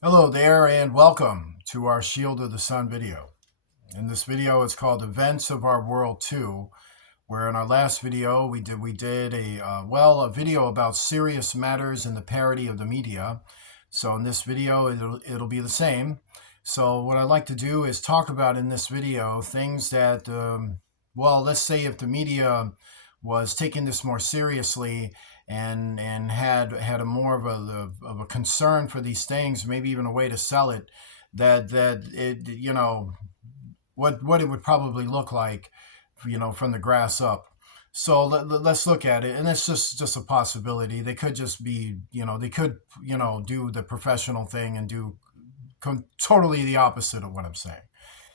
Hello there and welcome to our Shield of the Sun video. In this video it's called Events of Our World 2, where in our last video we did a video about serious matters in the parody of the media. So in this video it'll be the same. So what I'd like to do is talk about in this video things that let's say if the media was taking this more seriously and had a more of a concern for these things, maybe even a way to sell it, that it what it would probably look like, from the grass up. So let's look at it, and it's just a possibility. They could just be, they could, do the professional thing and do totally the opposite of what I'm saying.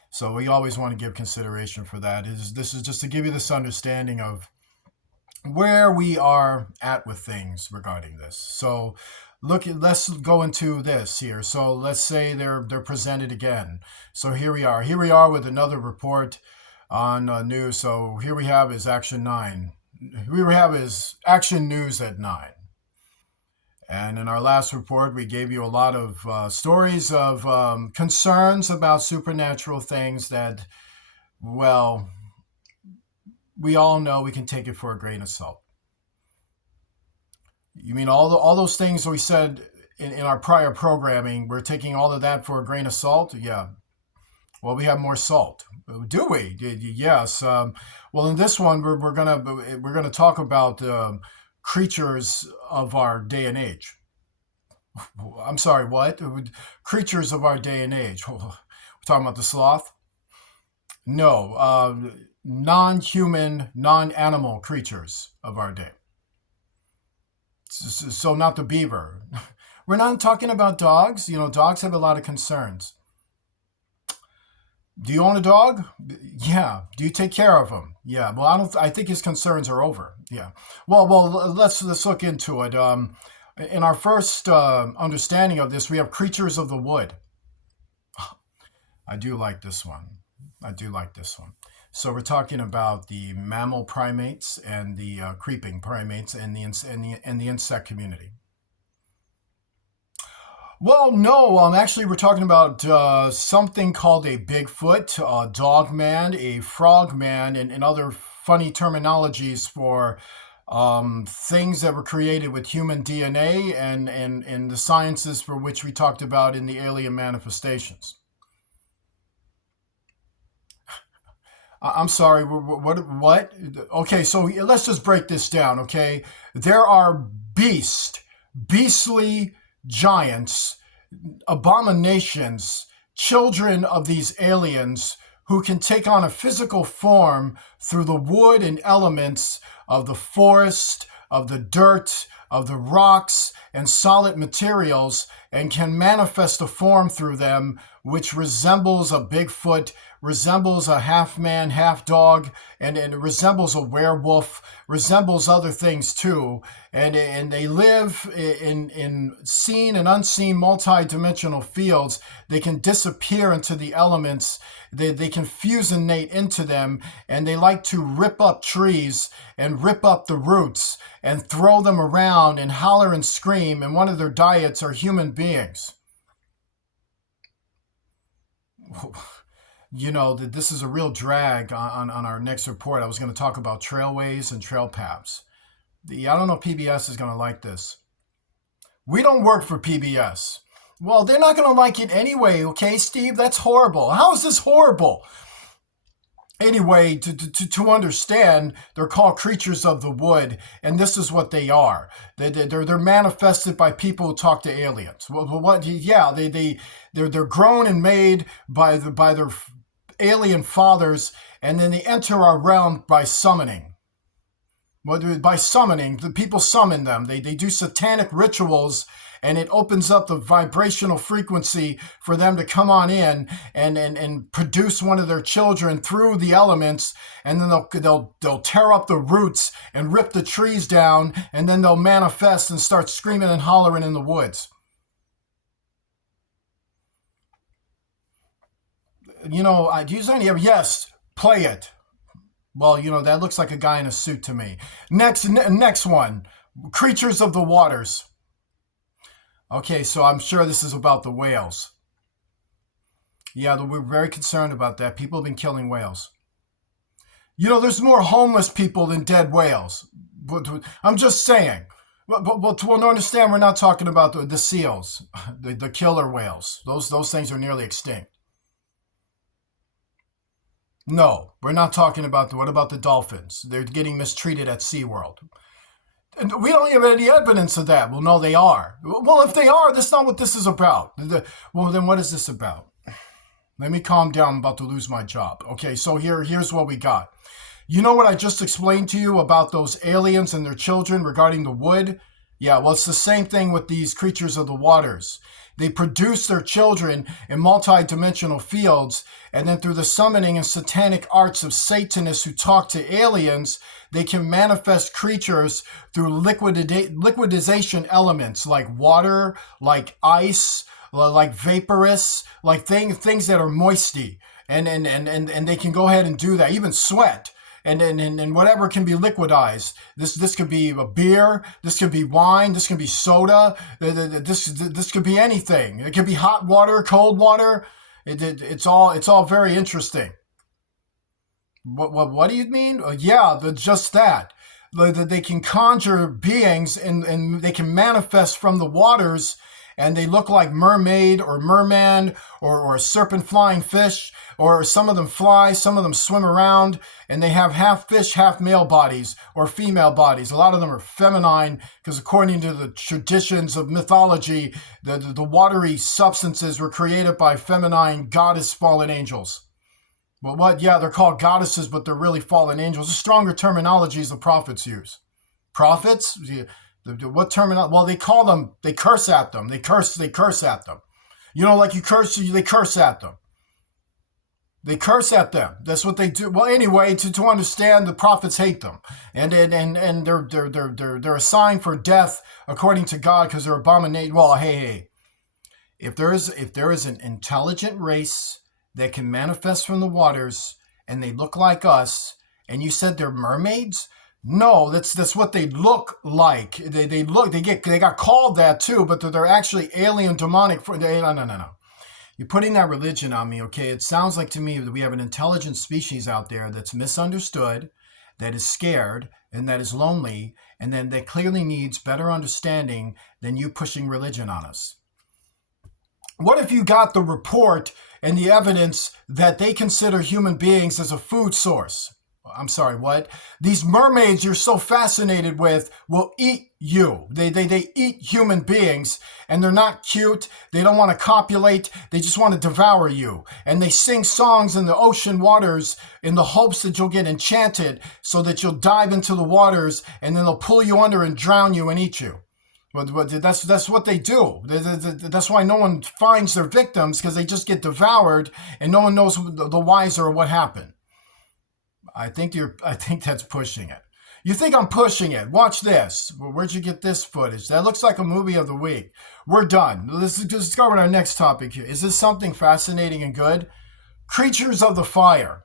So we always want to give consideration for that. This is just to give you this understanding of where we are at with things regarding this. So let's go into this here. So let's say they're presented again. So here we are with another report on news. So here we have is Action 9. Here we have is Action News at 9. And in our last report, we gave you a lot of stories of concerns about supernatural things that, well, we all know we can take it for a grain of salt. You mean all those things we said in our prior programming, we're taking all of that for a grain of salt? Yeah. Well, we have more salt. Do we? Yes. Well, in this one, we're gonna talk about creatures of our day and age. I'm sorry, what? Creatures of our day and age. We're talking about the sloth? No, non-human, non-animal creatures of our day. So not the beaver. We're not talking about dogs. Dogs have a lot of concerns. Do you own a dog? Yeah. Do you take care of him? Yeah. Well, I think his concerns are over. Yeah. Well. Let's look into it. In our first understanding of this, we have creatures of the wood. I do like this one. So we're talking about the mammal primates and the creeping primates and the insect community. Well, no. Actually, we're talking about something called a Bigfoot, a dog man, a frog man, and other funny terminologies for things that were created with human DNA and the sciences for which we talked about in the alien manifestations. I'm sorry. What? Okay, so let's just break this down. Okay, there are beastly giants, abominations, children of these aliens who can take on a physical form through the wood and elements of the forest, of the dirt, of the rocks and solid materials, and can manifest a form through them which resembles a Bigfoot, resembles a half man, half dog, and it resembles a werewolf, resembles other things too. And they live in seen and unseen multi-dimensional fields. They can disappear into the elements. They can fusionate into them, and they like to rip up trees and rip up the roots and throw them around and holler and scream, and one of their diets are human beings. This is a real drag on our next report. I was going to talk about trailways and trail paths. I don't know if PBS is going to like this. We don't work for PBS. Well, they're not going to like it anyway, okay, Steve? That's horrible. How is this horrible? Anyway, to understand, they're called creatures of the wood, and this is what they are. They're manifested by people who talk to aliens. Well, what? Yeah, they're grown and made by their alien fathers, and then they enter our realm by summoning. By summoning, the people summon them. They do satanic rituals, and it opens up the vibrational frequency for them to come on in and produce one of their children through the elements, and then they'll tear up the roots and rip the trees down, and then they'll manifest and start screaming and hollering in the woods. Do you any? Yes, play it. Well, that looks like a guy in a suit to me. Next one, creatures of the waters. Okay, so I'm sure this is about the whales. Yeah, we're very concerned about that. People have been killing whales. You know, there's more homeless people than dead whales. But I'm just saying. But to understand, we're not talking about the seals, the killer whales. Those things are nearly extinct. No, we're not talking about what about the dolphins? They're getting mistreated at SeaWorld. And we don't have any evidence of that. Well, no, they are. Well, if they are, that's not what this is about. Well, then what is this about? Let me calm down. I'm about to lose my job. Okay, so here's what we got. You know what I just explained to you about those aliens and their children regarding the wood? Yeah, well, it's the same thing with these creatures of the waters. They produce their children in multi-dimensional fields, and then through the summoning and satanic arts of Satanists who talk to aliens, they can manifest creatures through liquidization elements like water, like ice, like vaporous, like things that are moisty. And they can go ahead and do that, even sweat. And whatever can be liquidized. This could be a beer. This could be wine. This could be soda. This could be anything. It could be hot water, cold water. It's all very interesting. What do you mean? Yeah, just that. They can conjure beings and they can manifest from the waters, and they look like mermaid or merman or a serpent flying fish, or some of them fly, some of them swim around, and they have half fish, half male bodies or female bodies. A lot of them are feminine because according to the traditions of mythology, the watery substances were created by feminine goddess fallen angels. Well, what? Yeah, they're called goddesses, but they're really fallen angels. The stronger terminologies the prophets use. Prophets? What terminology? Well, they call them, they curse at them. They curse at them. You know, like you curse, they curse at them. They curse at them. That's what they do. Well, anyway, to understand, the prophets hate them, and they're assigned for death according to God because they're abomination. Well, hey, if there is an intelligent race that can manifest from the waters and they look like us, and you said they're mermaids. No, that's what they look like. They got called that too, but they're actually alien demonic. No. You're putting that religion on me, okay? It sounds like to me that we have an intelligent species out there that's misunderstood, that is scared, and that is lonely, and then that clearly needs better understanding than you pushing religion on us. What if you got the report and the evidence that they consider human beings as a food source? I'm sorry, what? These mermaids you're so fascinated with will eat you. They eat human beings, and they're not cute. They don't want to copulate. They just want to devour you. And they sing songs in the ocean waters in the hopes that you'll get enchanted so that you'll dive into the waters, and then they'll pull you under and drown you and eat you. But that's what they do. That's why no one finds their victims, because they just get devoured, and no one knows the wiser of what happened. I think that's pushing it. You think I'm pushing it? Watch this. Where'd you get this footage? That looks like a movie of the week. We're done. Let's go with our next topic here. Is this something fascinating and good? Creatures of the fire.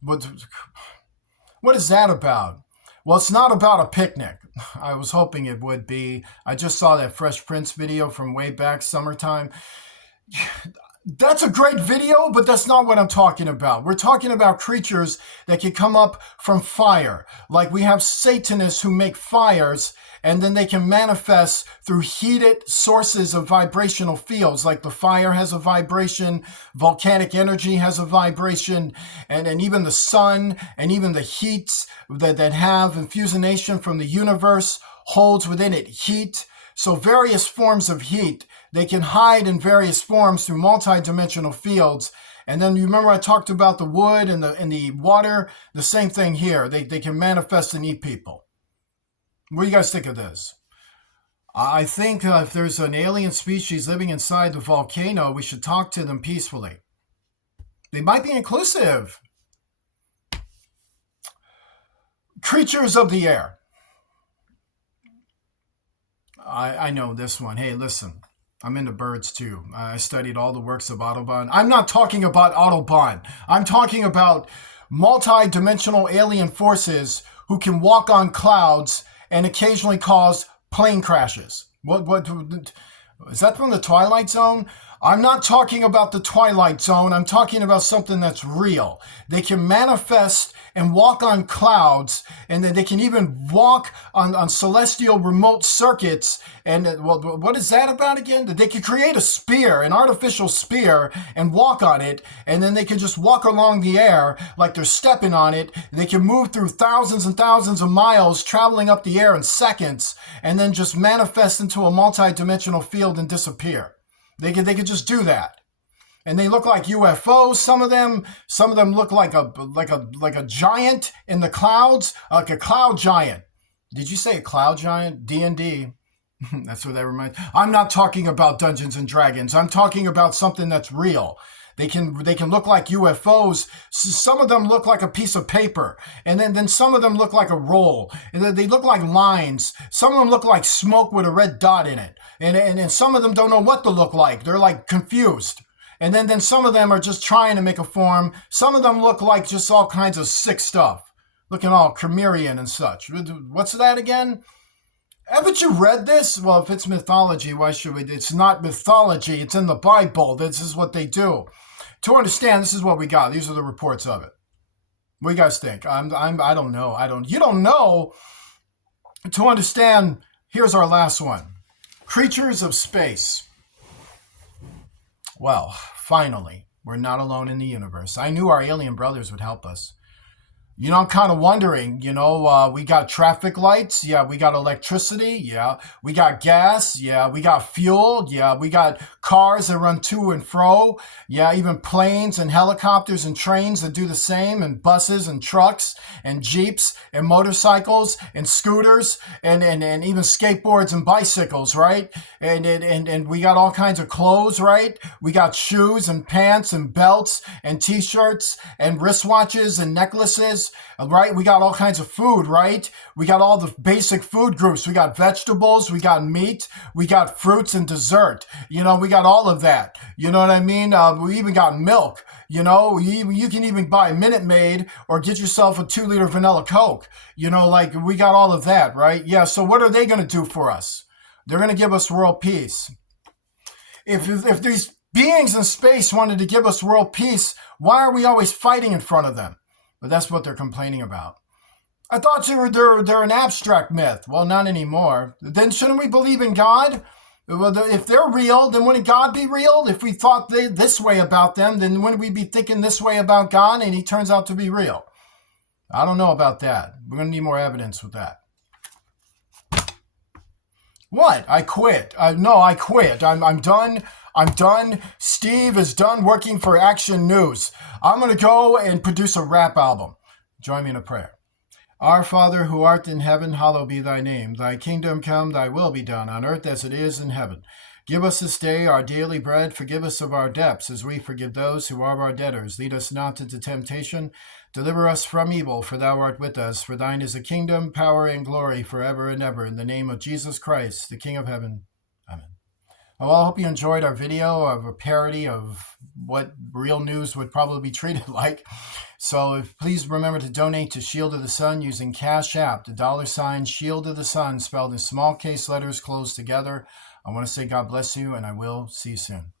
What is that about? Well, it's not about a picnic. I was hoping it would be. I just saw that Fresh Prince video from way back, summertime. That's a great video, but that's not what I'm talking about. We're talking about creatures that can come up from fire. Like we have Satanists who make fires, and then they can manifest through heated sources of vibrational fields. Like the fire has a vibration, volcanic energy has a vibration, and even the sun and even the heats that have infusionation from the universe holds within it heat. So various forms of heat. They can hide in various forms through multi-dimensional fields. And then you remember I talked about the wood and the water? The same thing here. They can manifest and eat people. What do you guys think of this? I think if there's an alien species living inside the volcano, we should talk to them peacefully. They might be inclusive. Creatures of the air. I know this one. Hey, listen. I'm into birds too. I studied all the works of Audubon. I'm not talking about Audubon. I'm talking about multi-dimensional alien forces who can walk on clouds and occasionally cause plane crashes. Is that from the Twilight Zone? I'm not talking about the Twilight Zone. I'm talking about something that's real. They can manifest and walk on clouds, and then they can even walk on celestial remote circuits. And well, what is that about again? They can create a spear, an artificial spear, and walk on it, and then they can just walk along the air like they're stepping on it. They can move through thousands and thousands of miles, traveling up the air in seconds, and then just manifest into a multi-dimensional field and disappear. They could just do that, and they look like UFOs. Some of them look like a giant in the clouds, like a cloud giant. Did you say a cloud giant? D&D. That's what that reminds. I'm not talking about Dungeons and Dragons. I'm talking about something that's real. They can look like UFOs. Some of them look like a piece of paper, and then some of them look like a roll. And they look like lines. Some of them look like smoke with a red dot in it. And some of them don't know what to look like. They're like confused. And then some of them are just trying to make a form. Some of them look like just all kinds of sick stuff, looking all Cimmerian and such. What's that again? Haven't you read this? Well, if it's mythology, why should we? It's not mythology. It's in the Bible. This is what they do. To understand, this is what we got. These are the reports of it. What do you guys think? I don't know. You don't know. To understand, here's our last one. Creatures of space. Well, finally, we're not alone in the universe. I knew our alien brothers would help us. You know, I'm kind of wondering, we got traffic lights. Yeah, we got electricity. Yeah, we got gas. Yeah, we got fuel. Yeah, we got cars that run to and fro. Yeah, even planes and helicopters and trains that do the same, and buses and trucks and jeeps and motorcycles and scooters and even skateboards and bicycles, right? And we got all kinds of clothes, right? We got shoes and pants and belts and t-shirts and wristwatches and necklaces. Right? We got all kinds of food, right? We got all the basic food groups. We got vegetables, we got meat, we got fruits and dessert. We got all of that. You know what I mean? We even got milk. You can even buy Minute Maid or get yourself a 2-liter vanilla Coke. We got all of that, right? Yeah, so what are they going to do for us? They're going to give us world peace. If these beings in space wanted to give us world peace, why are we always fighting in front of them? But that's what they're complaining about. I thought they're an abstract myth. Well, not anymore. Then shouldn't we believe in God? Well, if they're real, then wouldn't God be real? If we thought this way about them, then wouldn't we be thinking this way about God, and he turns out to be real? I don't know about that. We're going to need more evidence with that. What? I quit. I quit. I'm done. I'm done. Steve is done working for Action News. I'm going to go and produce a rap album. Join me in a prayer. Our Father, who art in heaven, hallowed be thy name. Thy kingdom come, thy will be done, on earth as it is in heaven. Give us this day our daily bread. Forgive us of our debts, as we forgive those who are our debtors. Lead us not into temptation. Deliver us from evil, for thou art with us. For thine is the kingdom, power, and glory, forever and ever. In the name of Jesus Christ, the King of heaven. Amen. Well, I hope you enjoyed our video of a parody of what real news would probably be treated like. So please remember to donate to Shield of the Sun using Cash App, the $ Shield of the Sun, spelled in small case letters closed together. I want to say God bless you, and I will see you soon.